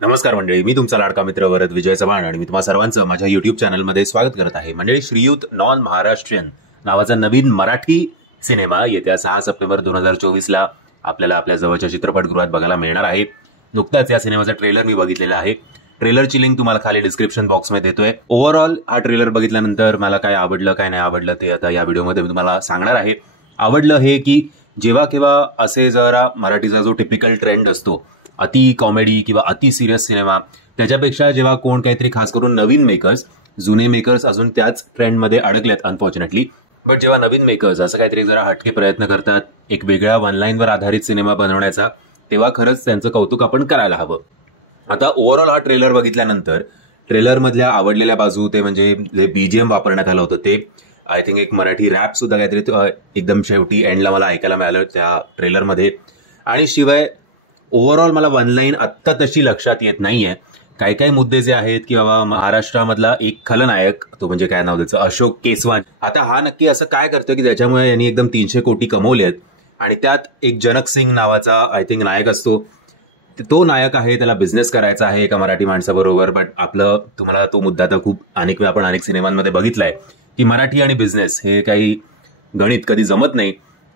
नमस्कार मंडळी, मी तुमचा लाडका मित्र वरद विजय चव्हाण आणि मी तुम्हा सर्वांचं माझ्या युट्यूब चॅनलमध्ये स्वागत करत आहे. मंडळी, श्रीयुत नॉन महाराष्ट्रीयन नावाचा नवीन मराठी सिनेमा येत्या 6 सप्टेंबर 2024ला आपल्याला आपल्या जवळच्या चित्रपटगृहात बघायला मिळणार आहे. नुकताच या सिनेमाचा ट्रेलर मी बघितलेला आहे. ट्रेलरची लिंक तुम्हाला खाली डिस्क्रिप्शन बॉक्समध्ये देतोय. ओव्हरऑल हा ट्रेलर बघितल्यानंतर मला काय आवडलं काय नाही आवडलं ते आता या व्हिडिओमध्ये मी तुम्हाला सांगणार आहे. आवडलं हे की जेव्हा केव्हा असे जरा मराठीचा जो टिपिकल ट्रेंड असतो, अति कॉमेडी किंवा अति सिरियस सिनेमा, त्याच्यापेक्षा जेव्हा कोण काहीतरी खास करून नवीन मेकर्स, जुने मेकर्स अजून त्याच ट्रेंडमध्ये अडकलेत अनफॉर्च्युनेटली, बट जेव्हा नवीन मेकर्स असं काहीतरी जरा हटके प्रयत्न करतात एक वेगळ्या वन लाईनवर आधारित सिनेमा बनवण्याचा, तेव्हा खरंच त्यांचं कौतुक आपण करायला हवं. आता ओव्हरऑल हा ट्रेलर बघितल्यानंतर ट्रेलरमधल्या आवडलेल्या बाजू ते म्हणजे जे बीजीएम वापरण्यात आलं होतं ते आय थिंक एक मराठी रॅप सुद्धा काहीतरी एकदम शेवटी एंडला मला ऐकायला मिळालं त्या ट्रेलरमध्ये. आणि शिवाय ओव्हरऑल मला वन लाईन आत्ता तशी लक्षात येत नाहीये. काही काही मुद्दे जे आहेत की बाबा महाराष्ट्रामधला एक खलनायक, तो म्हणजे काय नाव त्याचं, अशोक केसवान, आता हा नक्की असं काय करतो की त्याच्यामुळे यांनी एकदम 300 कोटी कमवले आहेत. आणि त्यात एक जनक सिंग नावाचा आय थिंक नायक असतो, तो नायक आहे, त्याला बिझनेस करायचा आहे एका मराठी माणसाबरोबर. बट आपलं तुम्हाला तो मुद्दा तर खूप अनेक वेळा आपण अनेक सिनेमांमध्ये बघितलाय की मराठी आणि बिझनेस हे काही गणित कधी जमत नाही,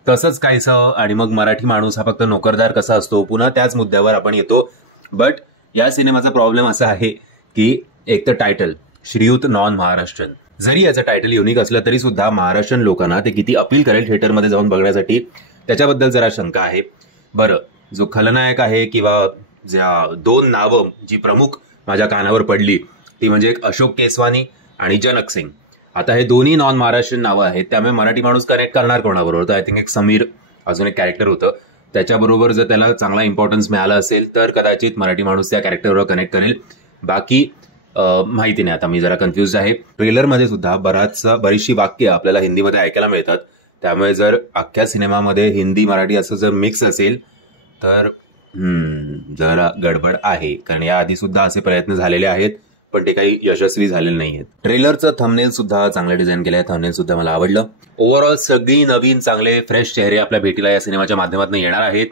तसंच काहीसं. आणि मग मराठी माणूस हा फक्त नोकरदार कसा असतो, पुन्हा त्याच मुद्द्यावर आपण येतो. बट या सिनेमाचा प्रॉब्लेम असा आहे की एक तर टायटल श्रीयुत नॉन महाराष्ट्रीयन, जरी याचं टायटल युनिक असलं तरी सुद्धा महाराष्ट्रीयन लोकांना ते किती अपील करेल थिएटरमध्ये जाऊन बघण्यासाठी, त्याच्याबद्दल जरा शंका आहे. बरं, जो खलनायक आहे किंवा ज्या दोन नावं जी प्रमुख माझ्या कानावर पडली ती म्हणजे एक अशोक केसवानी आणि जनक सिंग. आता हे दोन्ही नॉन महाराष्ट्रीयन नावं आहेत, त्यामुळे मराठी माणूस कनेक्ट करणार कोणाबरोबर? तर आय थिंक एक समीर अजून एक कॅरेक्टर होतं, त्याच्याबरोबर जर त्याला चांगला इम्पॉर्टन्स मिळाला असेल तर कदाचित मराठी माणूस त्या कॅरेक्टरवर कनेक्ट करेल. बाकी माहिती नाही, आता मी जरा कन्फ्युज आहे. ट्रेलरमध्ये सुद्धा बरीचशी वाक्य आपल्याला हिंदीमध्ये ऐकायला मिळतात, त्यामुळे जर अख्ख्या सिनेमामध्ये हिंदी मराठी असं जर मिक्स असेल तर जरा गडबड आहे. कारण याआधी सुद्धा असे प्रयत्न झालेले आहेत पण ते काही यशस्वी झालेले नाहीयेत. ट्रेलरचं थंबनेल सुद्धा चांगलं डिझाईन केलं आहे, थंबनेल सुद्धा मला आवडलं. ओव्हरऑल सगळी नवीन चांगले फ्रेश चेहरे आपल्या भेटीला या सिनेमाच्या माध्यमातून येणार आहेत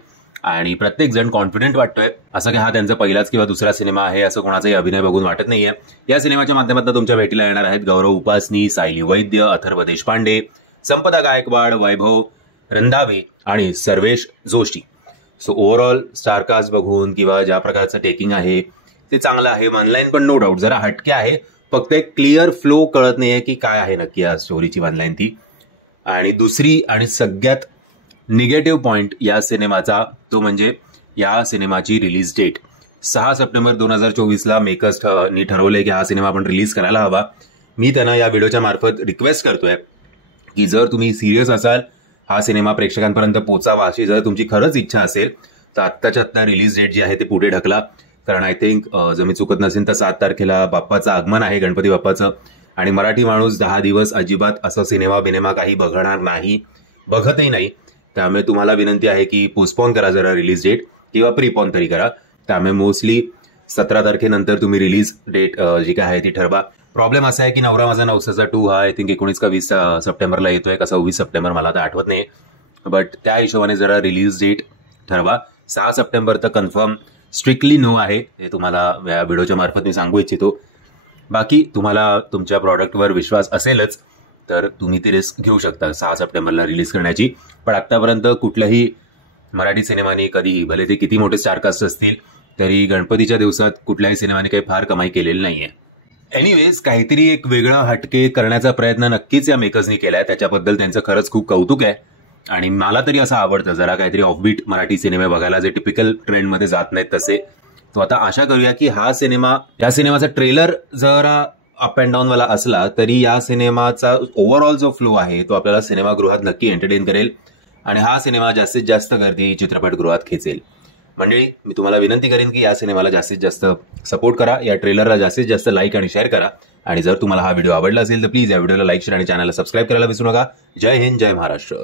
आणि प्रत्येक जण कॉन्फिडंट वाटतोय. असं की हा त्यांचा पहिलाच किंवा दुसरा सिनेमा आहे असं कोणाचाही अभिनय बघून वाटत नाहीये. या सिनेमाच्या माध्यमातून तुमच्या भेटीला येणार आहेत गौरव उपासनी, सायली वैद्य, अथर्व देशपांडे, संपदा गायकवाड, वैभव रंधावे आणि Sarvesh Joshi. So overall star cast बघून किंवा ज्या प्रकारचं टेकिंग आहे ते चांगलं आहे. वनलाईन पण नो डाऊट जरा हटके आहे, फक्त एक क्लिअर फ्लो कळत नाहीये की काय आहे नक्की या स्टोरीची वनलाईन ती. आणि दुसरी आणि सगळ्यात निगेटिव्ह पॉइंट या सिनेमाचा तो म्हणजे या सिनेमाची रिलीज डेट 6 सप्टेंबर 2024ला मेकर्सनी ठरवलंय की हा सिनेमा आपण रिलीज करायला हवा. मी त्यांना या व्हिडिओच्या मार्फत रिक्वेस्ट करतोय की जर तुम्ही सिरियस असाल, हा सिनेमा प्रेक्षकांपर्यंत पोचावा अशी जर तुमची खरंच इच्छा असेल तर आत्ताच्या आत्ता रिलीज डेट जी आहे ते पुढे ढकला. कारण आय थिंक जर मी चुकत नसेल तर 7 तारखेला बाप्पाचं आगमन आहे, गणपती बाप्पाचं, आणि मराठी माणूस 10 दिवस अजिबात असं सिनेमा काही बघणार नाही, बघतही नाही. त्यामुळे तुम्हाला विनंती आहे की पोस्टपोन करा जरा रिलीज डेट किंवा प्रीपोन तरी करा. त्यामुळे मोस्टली 17 तारखेनंतर तुम्ही रिलीज डेट जी काय आहे ती ठरवा. प्रॉब्लेम असा आहे की नवरा माझा नवसाचा 2 हा आय थिंक 19 का 20 सप्टेंबरला येतोय का 26 सप्टेंबर मला तर आठवत नाही, बट त्या हिशोबाने जरा रिलीज डेट ठरवा. 6 सप्टेंबर तर कन्फर्म स्ट्रिक्टली नो आहे, हे तुम्हाला या व्हिडिओच्या मार्फत मी सांगू इच्छितो. बाकी तुम्हाला तुमच्या प्रॉडक्टवर विश्वास असेलच तर तुम्ही ती रिस्क घेऊ शकता 6 सप्टेंबरला रिलीज करण्याची. पण आतापर्यंत कुठल्याही मराठी सिनेमाने कधी, भले ते किती मोठे स्टारकास्ट असतील तरी, गणपतीच्या दिवसात कुठल्याही सिनेमाने काही फार कमाई केलेली नाहीये. एनिवेज काहीतरी एक वेगळं हटके करण्याचा प्रयत्न नक्कीच या मेकर्सनी केलाय, त्याच्याबद्दल त्यांचं खरंच खूप कौतुक आहे. आणि मला तरी असं आवडतं जरा काहीतरी ऑफबीट मराठी सिनेमे बघायला, जे टिपिकल ट्रेंडमध्ये जात नाहीत तसे. तो आता आशा करूया की या सिनेमाचा ट्रेलर जरा अप अँड डाऊन वाला असला तरी या सिनेमाचा ओव्हरऑल जो फ्लो आहे तो आपल्याला सिनेमागृहात नक्की एंटरटेन करेल आणि हा सिनेमा जास्तीत जास्त गर्दी चित्रपटगृहात खेचेल. मंडळी, मी तुम्हाला विनंती करेन की या सिनेमाला जास्तीत जास्त सपोर्ट करा, या ट्रेलरला जास्तीत जास्त लाईक आणि शेअर करा. आणि जर तुम्हाला हा व्हिडिओ आवडला असेल तर प्लीज या व्हिडिओला लाईक, शेअर आणि चॅनलला सबस्क्राईब करायला विसरू नका. जय हिंद, जय महाराष्ट्र.